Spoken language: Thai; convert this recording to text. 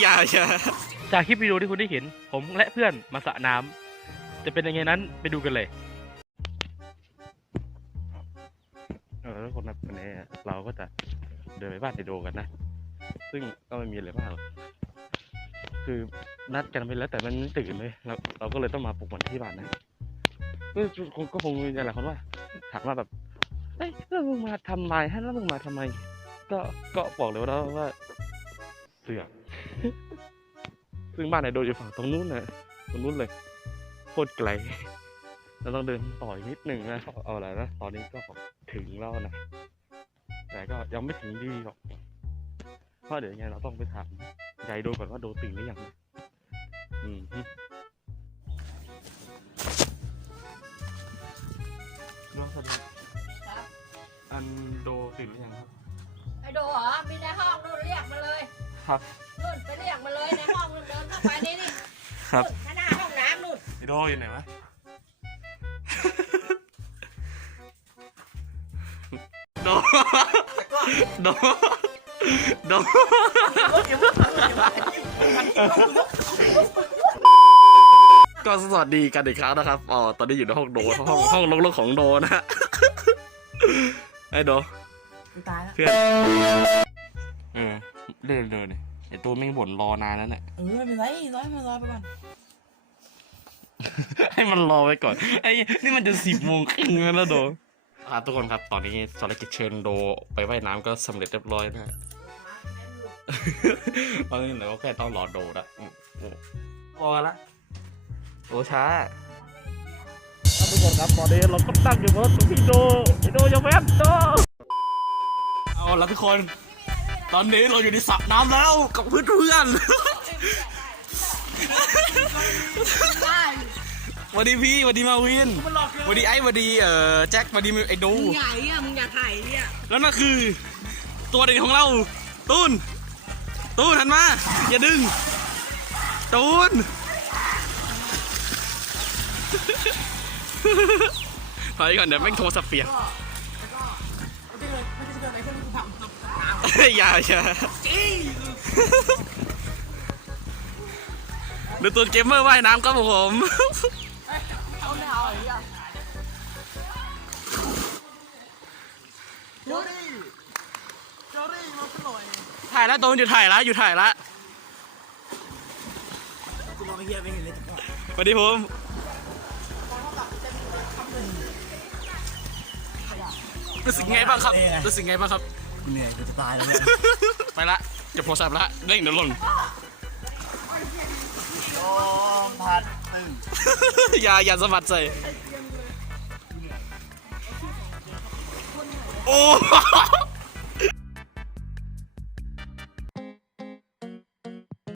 อย่าอย่าจากคลิปวิดีโอที่คุณได้เห็น ผมและเพื่อนมาสระน้ำจะเป็นยังไงนั้นไปดูกันเลยเออทุกคนนะวันนี้เราก็จะเดินไปบ้านไอโดกันนะ ซึ่งก็ไม่มีอะไรมากหรอกคือนัดกันไปแล้วแต่มันไม่ตื่นเลยเราเราก็เลยต้องมาปลุกมันที่บ้านนะก็คงก็คงมีหลายคนว่าถามว่าแบบเอ้ยแล้วมึงมาทำไมฮะแล้วมึงมาทำไม ก็ก็บอกเลยว่าว่าเสือก ซึ่งบ้านไอโดอยู่ฝั่งตรงนู้นนะตรงนู้นเลย โคตรไกลเราต้องเดินต่ออีกนิดหนึ่งนะ เอาอะไรนะ ตอนนี้ก็ถึงแล้วนะ แต่ก็ยังไม่ถึงดีหรอก เพราะเดี๋ยวยังไงเราต้องไปถามยายโดก่อนว่าโดตื่นหรือยังนะอืมฮึน้องสวัสดีอันโดตื่นหรือยังครับ ไอโดเหรอ มีในห้องนู่นเรียกมาเลย ครับ นู่นไปเรียกมาเลยในห้องนู่นเดินเข้าไปนี่นี่ครับนู่นข้างหน้าห้องน้ำนู่นไอโดอยู่ไหนวะ โดโดโดก็สวัสดีกันอีกครั้งนะครับอ๋อตอนนี้อยู่ในห้องโดห้องห้องลกๆของโดนะฮะไอ้โด ตายแล้ว เพื่อนเออเดินเดินเลย ไอ้ตัวไม่งบ่นรอนานแล้วเนี่ย เออไม่เป็นไรร้อยมารอไปก่อนให้มันรอไว้ก่อน ไอ้นี่มันจะสิบโมงครึ่งแล้วนะโดอ่าทุกคนครับตอนนี้ภารกิจเชิญโดไปว่ายน้ำก็สำเร็จเรียบร้อยนะฮะ ตอนนี้เหลือแค่ต้องรอโดละอืมอืมรอละโดช้าทุกคนครับตอนนี้เราก็ตั้งอยู่บนพี่โดพี่โดอย่าแวบโดเอาละทุกคน ตอนนี้เราอยู่ในสระน้ำแล้วกับเพื่อนเพื่อนๆวันดีพี่วันดีมาวินวันดีไอ้วันดีเอ่อแจ็ควันดีไอ้ดูใหญ่อะมึงอย่าถ่ายเนี่ยแล้วนั่นคือ ตัวเด่นของเรา ตูน ตูนหันมา อย่าดึง ตูน ถอยก่อนเดี๋ยวแม่งโทรศัพท์เปียก อย่าอย่าดูตูนเกมเมอร์ว่ายน้ำครับผมเอาเอาอ้เหี้ยโจรี่โจรี่มาสน่ยถ่ายแล้วตูนอยู่ถ่ายแล้วอยู่ถ่ายแล้วกูมองเหี้ยไม่เห็นเลยจังหวะสวัสดีผมรู้สึกไงบ้างครับ รู้สึกไงบ้างครับ กูเหนื่อยกูจะตายแล้วเนี่ยไปละเก็บโทรศัพท์ละเร่งเดี๋ยวหล่น โอ้พัดตึงอย่าอย่าสะบัดใส่ โอ้